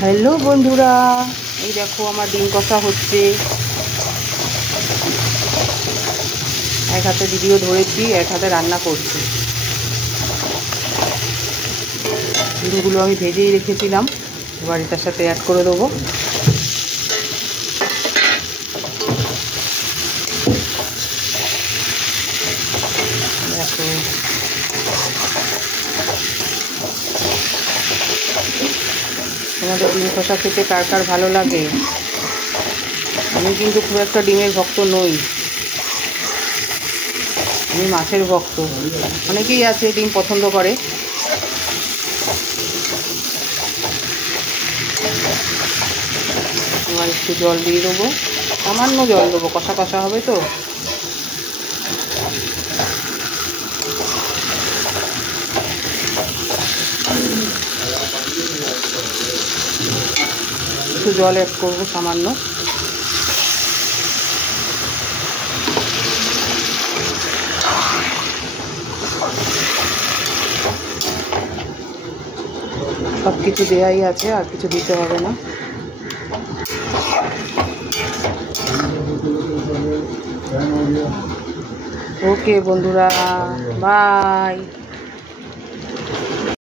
Hello বন্ধুরা, এই দেখো আমার ডিম কষা হচ্ছে। এক হাতে ভিডিও ধরেছি, এক হাতে রান্না করছি। ডিমগুলো আমি ভেজেই রেখেছিলাম, এবার এটার সাথে অ্যাড করে দেবো। দেখো তোমাদের ডিম কষা খেতে কার কার ভালো লাগে? আমি কিন্তু খুব একটা ডিমের ভক্ত নই, আমি মাছের ভক্ত। অনেকেই আছে ডিম পছন্দ করে। এবার একটু জল দিয়ে দেবো, সামান্য জল দেবো, কষা কষা হবে তো। একটু জল অ্যাড করবো সামান্য। সব কিছু দেওয়াই আছে, আর কিছু দিতে হবে না। ওকে বন্ধুরা, বাই।